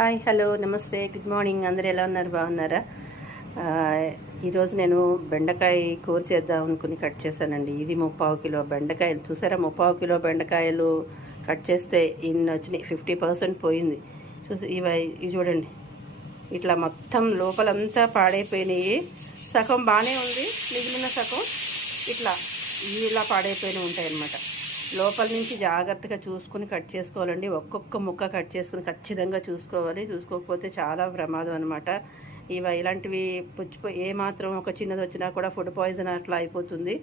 Hi hello నమస్తే good morning. అందరూ ఎలా ఉన్నారు? బాగున్నారా? ఈరోజు నేను బెండకాయ కూర చేద్దాం అనుకుని కట్ చేశానండి. ఇది 30 కిలో బెండకాయలు. చూసారా, 30 కిలో బెండకాయలు కట్ చేస్తే ఇన్ని వచ్చినాయి. 50% పోయింది. ఇవి చూడండి, ఇట్లా మొత్తం లోపలంతా పాడైపోయినాయి. సగం బాగానే ఉంది, మిగిలిన సగం ఇలా పాడైపోయినవి ఉంటాయి అన్నమాట. లోపల నుంచి జాగ్రత్తగా చూసుకుని కట్ చేసుకోవాలండి. ఒక్కొక్క ముక్క కట్ చేసుకుని ఖచ్చితంగా చూసుకోవాలి. చూసుకోకపోతే చాలా ప్రమాదం అనమాట. ఇలాంటివి పుచ్చిపోయి ఏమాత్రం ఒక చిన్నది వచ్చినా కూడా ఫుడ్ పాయిజన్ అట్లా అయిపోతుంది.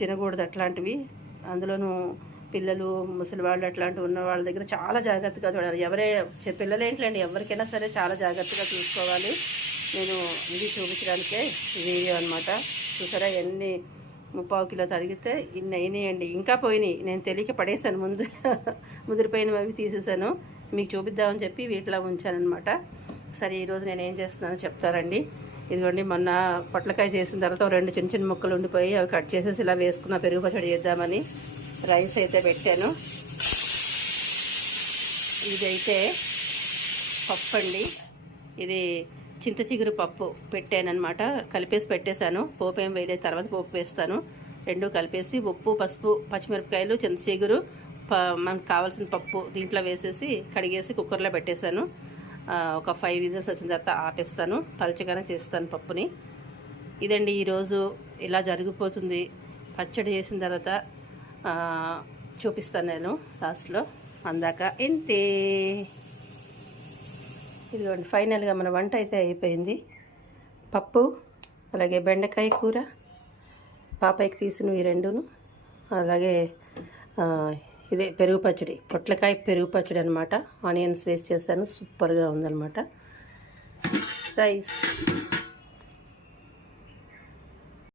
తినకూడదు అట్లాంటివి. అందులోనూ పిల్లలు, ముసలి వాళ్ళు అట్లాంటివి ఉన్న వాళ్ళ దగ్గర చాలా జాగ్రత్తగా చూడాలి. పిల్లలేంటండి, ఎవరికైనా సరే చాలా జాగ్రత్తగా చూసుకోవాలి. నేను ఇది చూపించడానికే వీడియో అనమాట. చూసారా, ఎన్ని 30 కిలో తరిగితే ఇన్ని అయినాయండి. ఇంకా పోయినాయి, నేను తెలియక పడేసాను. ముదిరిపోయినవి అవి తీసేసాను. మీకు చూపిద్దామని చెప్పి వీటిలో ఉంచానమాట. సరే, ఈరోజు నేను ఏం చేస్తున్నానో చెప్తారండి. ఇదిగోండి, మొన్న పొట్లకాయ చేసిన తర్వాత 2 చిన్న చిన్న ముక్కలు ఉండిపోయి అవి కట్ చేసేసి ఇలా వేసుకున్న పెరుగు పచ్చడి చేద్దామని రైస్ అయితే పెట్టాను. ఇదైతే పప్పు అండి. ఇది చింత చిగురు పప్పు పెట్టానమాట. కలిపేసి పెట్టేశాను. పోపు ఏం వేయలేదు, తర్వాత పోపు వేస్తాను. రెండు కలిపేసి ఉప్పు, పసుపు, పచ్చిమిరపకాయలు, చింత చిగురు, మనకు కావాల్సిన పప్పు దీంట్లో వేసేసి కడిగేసి కుక్కర్లో పెట్టేశాను. ఒక 5 విజిల్స్ వచ్చిన తర్వాత ఆపేస్తాను. పలచగానే చేస్తాను పప్పుని. ఇదండి ఈరోజు ఇలా జరిగిపోతుంది. పచ్చడి చేసిన తర్వాత చూపిస్తాను నేను లాస్ట్లో. అందాక ఇంతే. ఇదిగోండి, ఫైనల్గా మన వంట అయితే అయిపోయింది. పప్పు, అలాగే బెండకాయ కూర, పాపాయికి తీసినవి రెండును, అలాగే ఇదే పెరుగు పచ్చడి, పొట్లకాయ పెరుగు పచ్చడి అనమాట. ఆనియన్స్ వేస్ట్ చేశాను, సూపర్గా ఉందన్నమాట. రైస్.